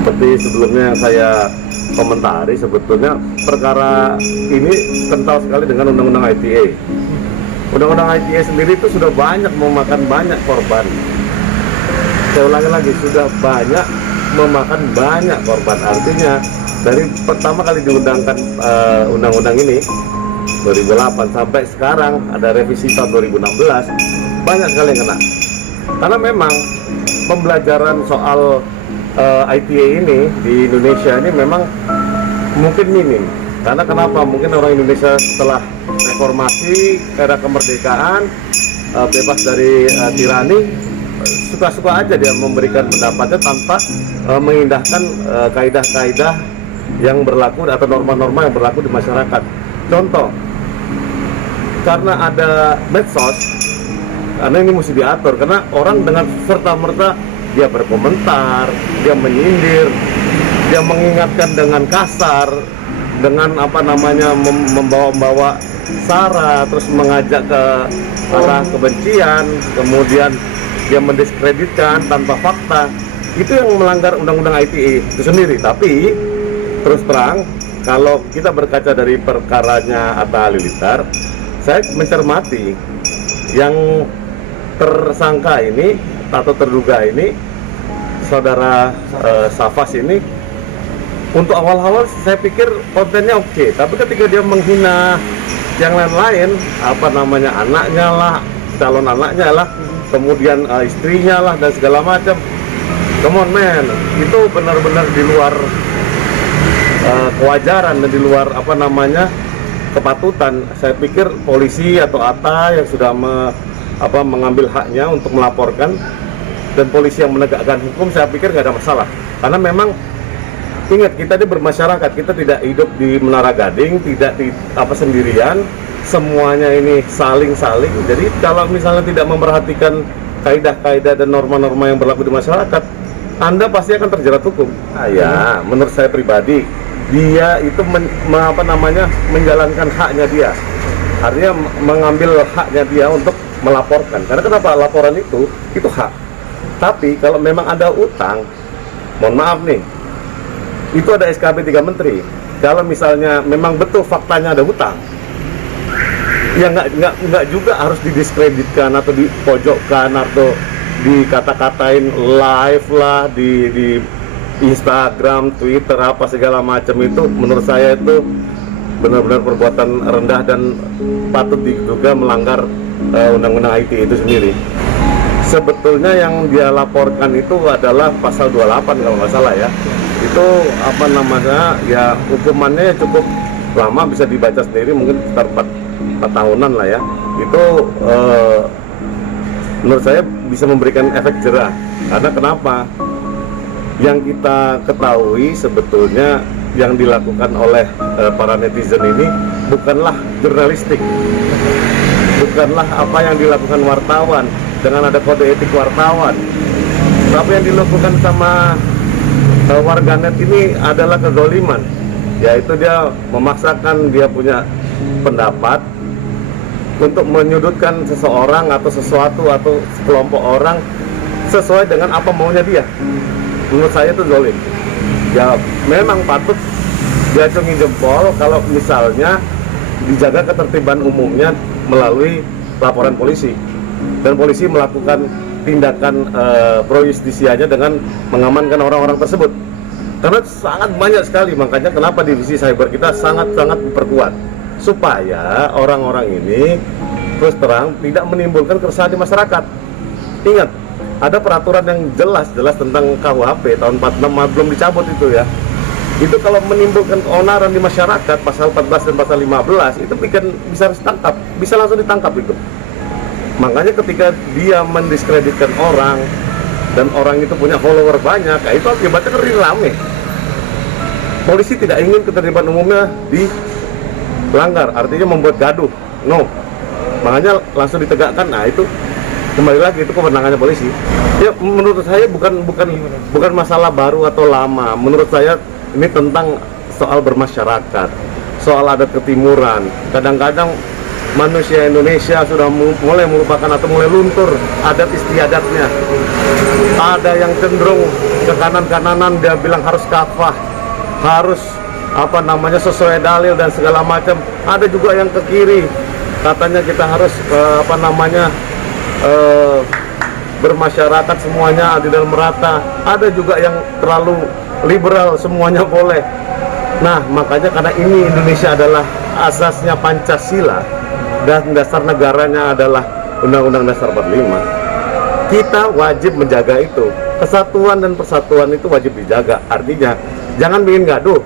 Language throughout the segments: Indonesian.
Seperti sebelumnya yang saya komentari, sebetulnya perkara ini kental sekali dengan Undang-Undang ITE. Undang-Undang ITE sendiri itu sudah banyak memakan banyak korban. Saya ulangi lagi, sudah banyak memakan banyak korban. Artinya dari pertama kali diundangkan undang-undang ini 2008 sampai sekarang ada revisi tahun 2016, banyak sekali yang kena. Karena memang pembelajaran soal ITE ini di Indonesia ini memang mungkin minim. Karena kenapa? Mungkin orang Indonesia setelah reformasi, era kemerdekaan, bebas dari tirani, suka-suka aja dia memberikan pendapatnya tanpa mengindahkan kaidah-kaidah yang berlaku atau norma-norma yang berlaku di masyarakat. Contoh, karena ada medsos, karena ini mesti diatur, karena orang dengan serta-merta dia berkomentar, dia menyindir, dia mengingatkan dengan kasar, dengan apa namanya membawa-bawa sara, terus mengajak ke arah kebencian, kemudian dia mendiskreditkan tanpa fakta. Itu yang melanggar Undang-Undang ITE itu sendiri. Tapi terus terang, kalau kita berkaca dari perkaranya Atta Halilintar, saya mencermati yang tersangka ini atau terduga ini, saudara Safas ini, untuk awal-awal saya pikir kontennya oke, tapi ketika dia menghina yang lain-lain, apa namanya, anaknya lah, calon anaknya lah, kemudian istrinya lah, dan segala macam, come on man, itu benar-benar di luar kewajaran dan di luar apa namanya kepatutan. Saya pikir polisi atau Atta yang sudah mengambil haknya untuk melaporkan, dan polisi yang menegakkan hukum, saya pikir nggak ada masalah. Karena memang ingat, kita ini bermasyarakat, kita tidak hidup di Menara Gading, tidak sendirian, semuanya ini saling-saling. Jadi kalau misalnya tidak memperhatikan kaidah-kaidah dan norma-norma yang berlaku di masyarakat, Anda pasti akan terjerat hukum. Ya, menurut saya pribadi, dia itu menjalankan haknya dia. Artinya mengambil haknya dia untuk melaporkan. Karena kenapa? Laporan itu hak. Tapi kalau memang ada utang, mohon maaf nih, itu ada SKB 3 Menteri. Kalau misalnya memang betul faktanya ada hutang, ya nggak juga harus didiskreditkan atau dipojokkan atau dikata-katain live lah di Instagram, Twitter, apa segala macam. Itu menurut saya itu benar-benar perbuatan rendah dan patut diduga melanggar Undang-Undang ITE itu sendiri. Sebetulnya yang dia laporkan itu adalah pasal 28 kalau nggak salah ya. Itu apa namanya, ya hukumannya cukup lama, bisa dibaca sendiri, mungkin sekitar 4 tahunan lah ya. Itu menurut saya bisa memberikan efek jerah. Karena kenapa? Yang kita ketahui sebetulnya yang dilakukan oleh para netizen ini bukanlah jurnalistik, bukanlah apa yang dilakukan wartawan dengan ada kode etik wartawan, tapi yang dilakukan sama warganet ini adalah kezaliman, yaitu dia memaksakan dia punya pendapat untuk menyudutkan seseorang atau sesuatu atau sekelompok orang sesuai dengan apa maunya dia. Menurut saya itu zalim. Ya memang patut diacungi jempol kalau misalnya dijaga ketertiban umumnya melalui laporan polisi, dan polisi melakukan tindakan pro justisianya dengan mengamankan orang-orang tersebut. Karena sangat banyak sekali, makanya kenapa divisi cyber kita sangat-sangat diperkuat supaya orang-orang ini terus terang tidak menimbulkan keresahan di masyarakat. Ingat, ada peraturan yang jelas tentang KUHP tahun 46 belum dicabut itu ya. Itu kalau menimbulkan keonaran di masyarakat, pasal 14 dan pasal 15 itu bisa langsung ditangkap itu. Makanya ketika dia mendiskreditkan orang dan orang itu punya follower banyak, itu akibatnya kan rame. Polisi tidak ingin ketertiban umumnya dilanggar, artinya membuat gaduh. No, makanya langsung ditegakkan. Nah itu kembali lagi, itu kewenangannya polisi. Ya menurut saya bukan masalah baru atau lama. Menurut saya ini tentang soal bermasyarakat, soal adat ketimuran. Kadang-kadang manusia Indonesia sudah mulai melupakan atau mulai luntur adat istiadatnya. Ada yang cenderung ke kanan-kananan, dia bilang harus kafah, harus sesuai dalil dan segala macam. Ada juga yang ke kiri, katanya kita harus bermasyarakat semuanya adil dan merata. Ada juga yang terlalu liberal, semuanya boleh. Nah, makanya karena ini Indonesia adalah asasnya Pancasila dan dasar negaranya adalah Undang-Undang Dasar 45, kita wajib menjaga itu. Kesatuan dan persatuan itu wajib dijaga. Artinya jangan bikin gaduh.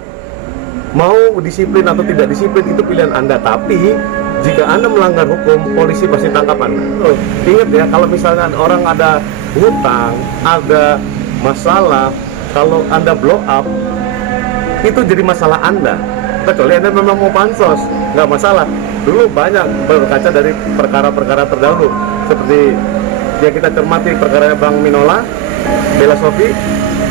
Mau disiplin atau tidak disiplin itu pilihan Anda, tapi jika Anda melanggar hukum, polisi pasti tangkap Anda. Ingat ya, kalau misalnya orang ada hutang, ada masalah, kalau Anda blow up, itu jadi masalah Anda. Kecuali Anda memang mau pansos, nggak masalah. Dulu banyak berkaca dari perkara-perkara terdahulu, seperti ya kita cermati perkara Bang Minola, Bella Sophie,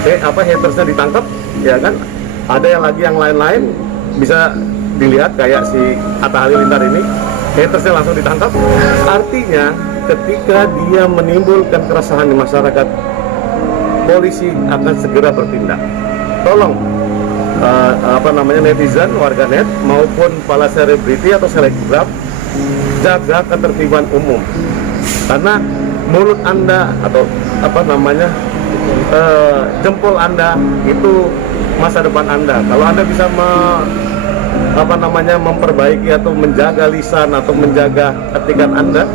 hatersnya ditangkap, ya kan? Ada yang lagi yang lain-lain bisa dilihat kayak si Atta Halilintar ini, hatersnya langsung ditangkap. Artinya ketika dia menimbulkan keresahan di masyarakat, polisi akan segera bertindak. Tolong netizen, warganet maupun para selebriti atau selebgram, jaga ketertiban umum. Karena mulut Anda atau jempol Anda itu masa depan Anda. Kalau Anda bisa memperbaiki atau menjaga lisan atau menjaga etikat Anda,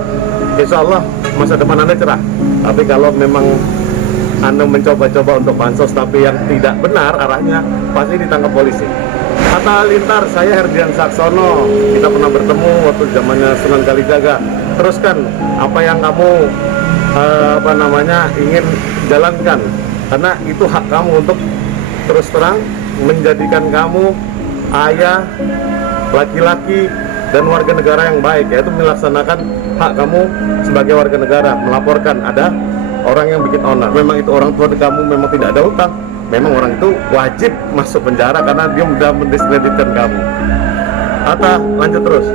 insya Allah masa depan Anda cerah. Tapi kalau memang Anda mencoba-coba untuk bansos tapi yang tidak benar arahnya, pasti ditangkap polisi. Atta Halilintar, saya Herdian Saksono, kita pernah bertemu waktu zamannya Sunan Kalijaga. Teruskan apa yang kamu ingin jalankan, karena itu hak kamu untuk terus terang menjadikan kamu ayah, laki-laki dan warga negara yang baik, yaitu melaksanakan hak kamu sebagai warga negara, melaporkan ada orang yang bikin onar. Memang itu orang tua kamu memang tidak ada utang, memang orang itu wajib masuk penjara karena dia sudah mendiskreditkan kamu. Atta, lanjut terus.